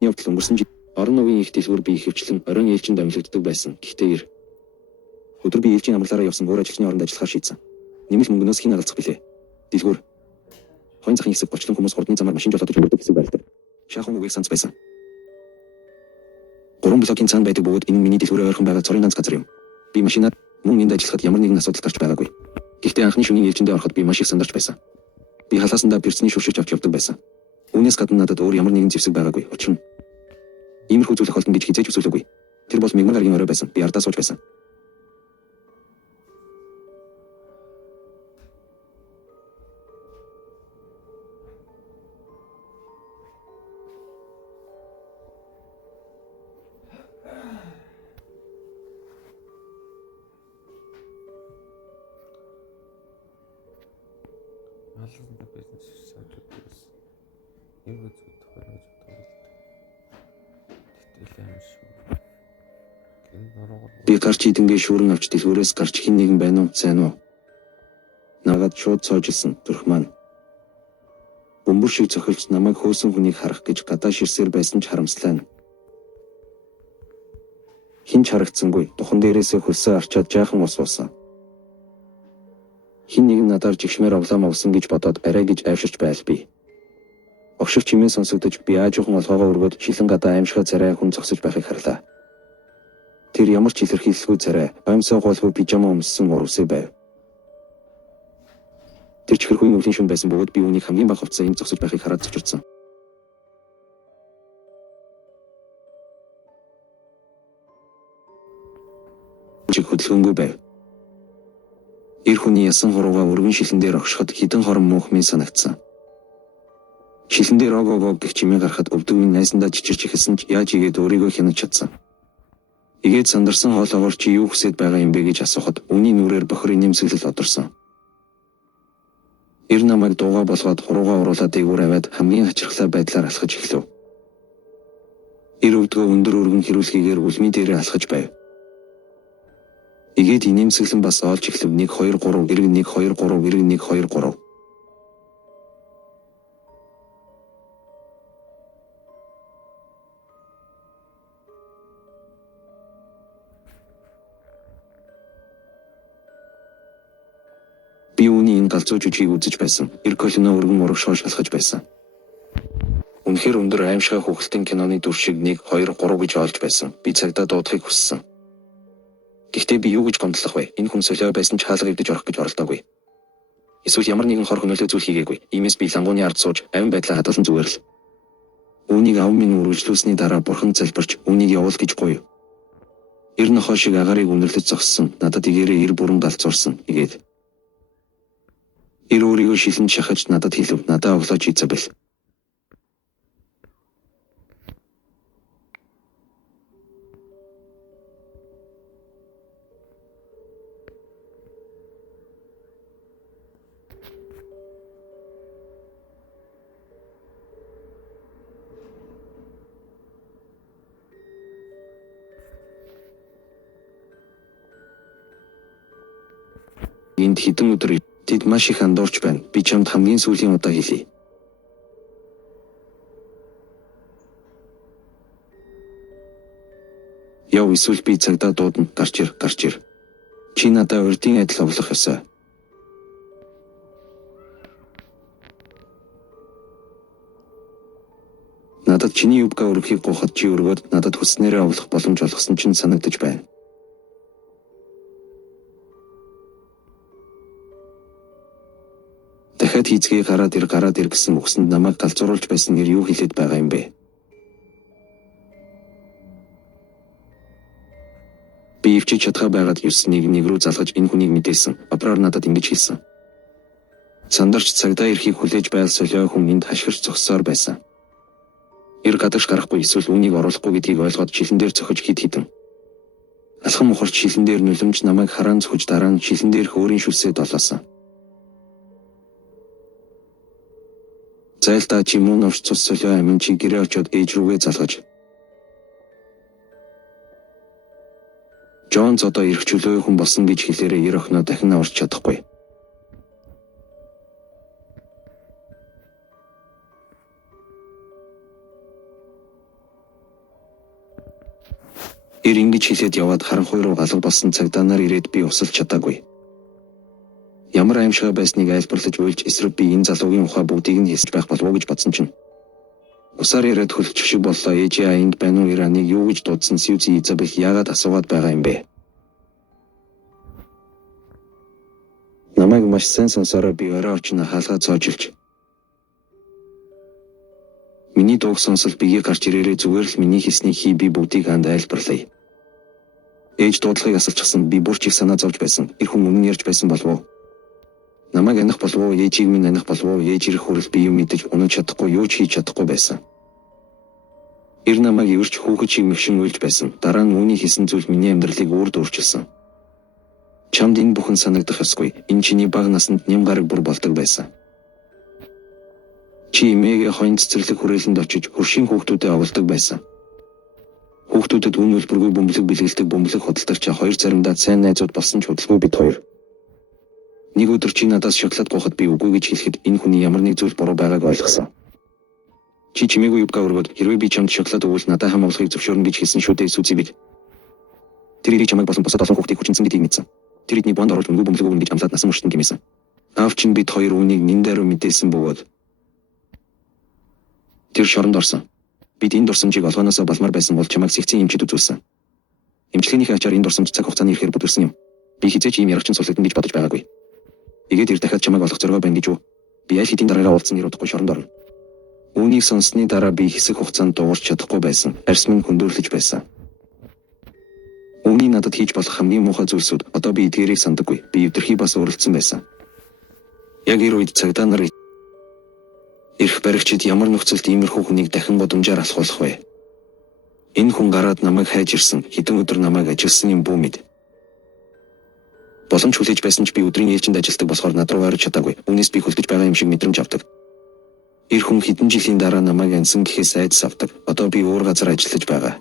явдал өнгөрсөн жил орон нутгийн их дэлгүүр би их хвчлэн оройн ээлжинд амьлагддаг байсан. Гэхдээ өдөр би ээлжийн амралаараа явсан өөр ажилчны оронд ажиллахаар шийдсэн. Нэмэлт мөнгнөөс хэн алцах билээ? Дэлгүүр. Хойн захын хэсэг болчлон хүмүүс хурдны замаар машин жолоодож өнгөрдөг хэсэг байлдаг. Шаахан үгийг санц байсан. 3 блокийн цаана байдаг бөгөөд энэ миний дэлгүүрээ ойрхон байгаа цорын ганц газар юм. Би машинаар мөн энд ажиллахад ямар нэгэн асуудал гарч байгаагүй. Гэхдээ анхны шөнийн ээлжиндээ ороход би маш их сандарч байсан. Би халаасандаа бэрцний шүршиж авч явдаг байсан. Үүнээс гадна надад өөр ямар нэгэн зэвсэг байгаагүй. Учир нь иймэрхүү зүйл тохиолдно гэж хизээж хүсэлгүй. Тэр бол мигмар гарагийн орой байсан. Би ардаа сууж байсан. Алхасанда бизнес шийдвэрээс энэ үзүүд тохиолж байгаа. Тэгтэл амар шүү. Би гарч идэнгээ шүүрэн авч дэлгүүрээс гарч хин нэгэн байна уу? Сайн уу? Нагаад шууд цоожилсан зүрх маань. Бөмбөр шиг цохилж намайг хөөсөн хүнийг харах гэж гадаа ширсээр байсан ч харамслаа. Хин ч харагдсангүй. Духан дээрээсээ хөлсөө арчаад жаахан ус уусан. Хин нэгэн надаар жигшмээр овлоо мовсон гэж бодоод арай гэж айвширч байл би. Огшир чимээ сонсогдож би аажуухан олгоогоо өргөд шилэн гадаа аимшигай царай хүн зогсож байхыг харлаа. Тэр ямар ч илэрхийлэлгүй царай, амьсаа голгүй пижама өмссөн урвсээ байв. Тэр чихэрхүйн өвлийн шүн байсан бөгөөд би үүнийг хамгийн бага хувцас энд зогсож байхыг хараад цочирдсан. Жиг хөдөлгөөнгүй байв. Ир хүний ясан хурууга өргөн шилэн дээр огшоход хідэн хорон муухмын санагдсан. Шилэн дээр огоогоо гэх чимээ гарахад өвдөгний найсандаа чичирч ихсэн ч яаж игээд өөрийгөө хянаж чадсан. Игээд сандарсан хоолоогоор чи юу хүсэж байгаа юм бэ гэж асуухад үүний нүрээр бохирын нэмсэглэл одорсон. Ир намайг дуугаа болгоод хуруугаа уруулаад дээгүүр аваад хамгийн хачирхлаа байдлаар алхаж эхлэв. Ир өвдгөө өндөр өргөн хэрүүлхийгээр үлмийн дээрээ алхаж байв. Игээд инээмсэглэн бас олж эхлэв 1 2 3 эрг 1 2 3 эрг 1 2 3. Би үүний энэ галзуу жүжиг үзэж байсан. Ир колоно өргөн урагшоо шалхаж байсан. Үнэхээр өндөр аимшигай хүүхэлдэйн киноны дүр шиг 1 2 3 гэж олж байсан. Би цагдаа дуудахыг хүссэн. Гэхдээ би юу гэж гомдлох вэ? Энэ хүн солио байсан ч хаалга ивдэж орох гэж оролдоогүй. Эсвэл ямар нэгэн хор хөнөөлөө зүйл хийгээгүй. Иймээс би лангууны ард сууж авин байдлаа хадгалсан зүгээр л. Үүнийг аван минь үргэлжлүүлсний дараа бурхан залбирч үүнийг явуул гэж гуйв. Ир нохоо шиг агаарыг үнэрлэж зогссон. Надад игээрээ ир бүрэн далцуурсан. Игээд. Ир өөрийгөө шилэн шахаж надад хэлв. Надаа оглооч Изабель. Энд хэдэн өдөр тэд маш их андуурч байна. Би чамд хамгийн сүүлийн удаа хэлье. Яв эсвэл би цагдаа дуудана. Гарч ир. Чи надаа урдын адил овлох ёстой. Надад чиний юбка өргөхийг гуйхад чи өргөөд надад хүснээрээ овлох боломж олгосон чинь санагдаж байна. Дахиад хийцгээ гараад ир гэсэн үгсэнд намайг галзууруулж байсан нэр юу хэлээд байгаа юм бэ? Би ивчиж чадхаа байгаад 9-1 рүү залгаж энэ хүнийг мэдээсэн. Апраар надад ингэж хэлсэн. Сандарч цагдаа ирэхийг хүлээж байл солио хүн энд хашгирч зогссоор байсан. Ир гадагш гарахгүй эсвэл үүнийг оруулахгүй гэдгийг ойлгоод шилэн дээр цохиж хид. Алхан мухарч шилэн дээр нулимж намайг хараан цохиж дараа нь шилэн дээр хөөрийн шүлсээ долоосон. Зайлтаа чи мөн орч цус солио амин чи гэрээ очоод ээж рүүгээ залгаж. Джон зодоо ирэх чөлөө хүн болсон гэж хэлээрээ ир охиноо дахин аварч чадахгүй. Ир ингэж хэлээд яваад харанхуй руу галга болсон цагдаа нар ирээд би усалж чадаагүй. Ямар аимшиг байсныг айлбарлаж уйлж эсрэг би энэ залуугийн ухаан бүгдийг нь хэлж байх болов уу гэж бодсон чинь. Усаар яриад хөлчих шиг боллоо. Ээжээ аянд байна уу Ираныг юу гэж дуудсан Сьюзи Изабель яагаад асуугаад байгаа юм бэ? Намайг маш сайн сонсороо би орой очно хаалгаа цоожилж. Миний дууг сонсол биеийг гарч ирээрээ зүгээр л миний хийснийг хий би бүгдийг анд айлбарлая. Ээж дуудлагыг асалчихсан би бүр ч их санаа зовж байсан. Ир хүн өмнө ярьж байсан болов уу? Намайг аних болов уу? Ээжийг минь аних болов уу? Ээж ирэх хүрэл би юм мэдэж унаж чадахгүй юу ч хийж чадахгүй байсан. Ир намайг ивэрч хүүхэд шиг мэгшин уйлж байсан. Дараа нь үүний хийсэн зүйл миний амьдралыг үрд өөрчилсөн. Чамд энэ бүхэн санагдах ёсгүй. Энэ чиний бага наснд нэм гараг бүр болдог байсан. Чи эмээгээ хойно цэцэрлэг хүрээлэнд очиж хөршийн хүүхдүүдэд оволдог байсан. Хүүхдүүдэд үн үлбэргүй бөмбөлөг бэлгэлдэг бөмбөлөг худалдагч хоёр заримдаа сайн найзууд болсон ч хөдөлгөө бид хоёр. Нэг өдөр чи надаас шоколад гоохот би үгүй гэж хэлэхэд энэ хүний ямар нэг зүйл буруу байгааг ойлгосон. Чи чимээгүй юбка өргөд хэрвээ би чамд шоколад өгвөл надад хам болохыг зөвшөөрнө гэж хэлсэн шүү дээ Сүүзи бил. Тэр ирийг чамайг болсон босоод олон хүүхдийг хүчинсэн гэдгийг мэдсэн. Тэр идний бонд оруулж үнгүй бөмбөлөг өгнө гэж амлаад насан мөрчтөн гэмээсэн. Аав чинь бид хоёр үүнийг нин дээр мэдээсэн бөгөөд тэр шоронд орсон. Бид энэ дурсамжийг олгоноосоо балмаар байсан бол чамайг сэгцэн эмчид үзүүлсэн. Эмчилгээнийхээ ачаар энэ дурсамж цаг хугацааны ирэхээр бүдэрсэн юм. Би хизээч ийм ярагчин сулсагдан гэж бодож байгаагүй. Тэгээд ир дахиад чамайг олох зоргоо байна гэж юу? Би аль хэдийн дараагаа уулзсан нэр удахгүй шоронд орно. Үүнийг сонссны дараа би хэсэг хугацаанд дуурч чадахгүй байсан. Арьс минь хөндөрлөж байсан. Үүний надад хийж болох хамгийн муухай зүйлсүүд одоо би эдгээрийг сандаггүй. Би өвдөрхий бас өрөлдсөн байсан. Яг ир үед цагдаа нар ирэх баригчид ямар нөхцөлд иймэрхүү хүнийг дахин годомжаар алхуулах вэ? Энэ хүн гараад намайг хайж ирсэн. Хэдэн өдөр намайг ажилсан юм бүү мэд. Боломж хүлээж байсан ч би өдрийн ээлжинд ажилдаг болохоор над руу ойрч чадаагүй. Үүнээс би хөлдөж байгаа юм шиг мэдрэмж авдаг. Ир хүн хэдэн жилийн дараа намайг ансан гэхээс айдас авдаг. Одоо би өөр газар ажиллаж байгаа.